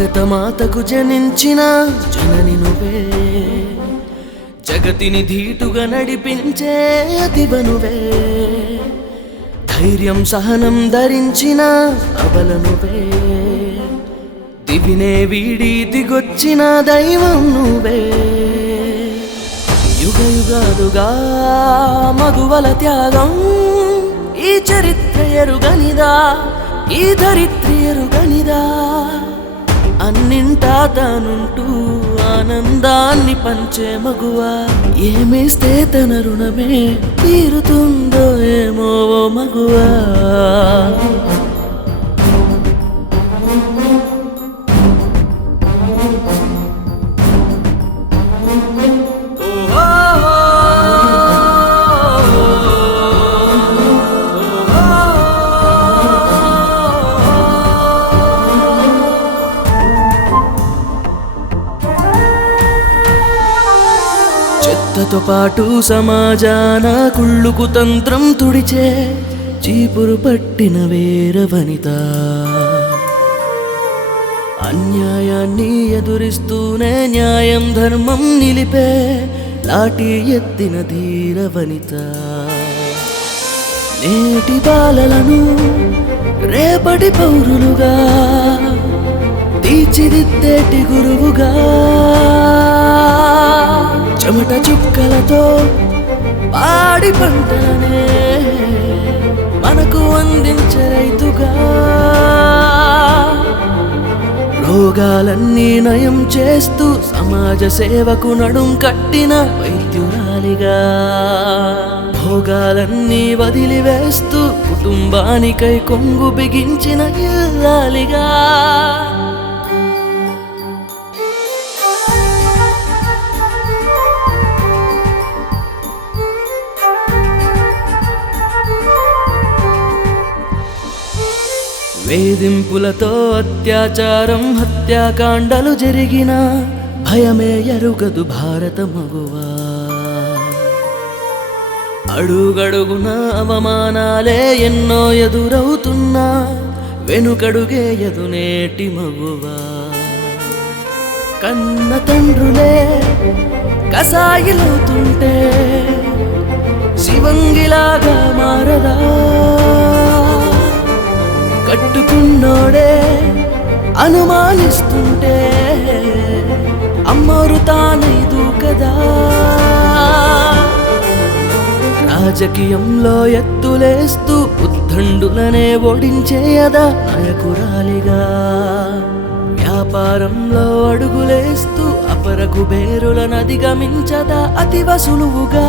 భరతమాతకు జనించిన జనని నువ్వే, జగతిని ధీటుగా నడిపించే అతివ నువ్వే, ధైర్యం సహనం ధరించిన అబల నువ్వే, దివినే వీడి దిగొచ్చిన దైవం నువ్వే. యుగ యుగాలుగా మగువల త్యాగం ఈ చరిత్ర ఎరుగనిదా, ఈ ధరిత్రి ఎరుగనిదా. అన్నింటా తానుంటూ ఆనందాన్ని పంచే మగువా, ఏమిస్తే తన రుణమే తీరుతుందో ఏమో ఓ మగువా. చెత్తతో పాటు సమాజాన కుళ్ళుకు తంత్రం తుడిచే చీపురు పట్టిన వీర వనిత, అన్యాయాన్ని ఎదురిస్తూనే న్యాయం ధర్మం నిలిపే లాఠీ ఎత్తిన ధీర వనిత, నేటి బాలలను రేపటి పౌరులుగా తీర్చిదిద్దేటి గురువుగా, చెమట చుక్కలతో పాడి పంటలనే మనకు అందించే రైతుగా, రోగాలన్నీ నయం చేస్తూ సమాజ సేవకు నడుం కట్టిన వైద్యురాలిగా, భోగాలన్నీ వదిలివేస్తూ కుటుంబానికై కొంగు బిగించిన ఇల్లాలిగా. వేధింపులతో అత్యాచారం హత్యాకాండలు జరిగిన భయమే ఎరుగదు భారత మగువా, అడుగడుగున అవమానాలే ఎన్నో ఎదురవుతున్నా వెనుకడుగేయదు నేటి మగువా. కన్న తండ్రులే కసాయిలవుతుంటే శివంగిలాగా మారదా, కట్టుకున్నోడే అనుమానిస్తుంటే అమ్మోరు తానైదు కదా. రాజకీయంలో ఎత్తులేస్తూ ఉద్దండులనే ఓడించేయదా నాయకురాలిగా, వ్యాపారంలో అడుగులేస్తూ అపరకు బేరులను అధిగమించదా అతివ సులువుగా.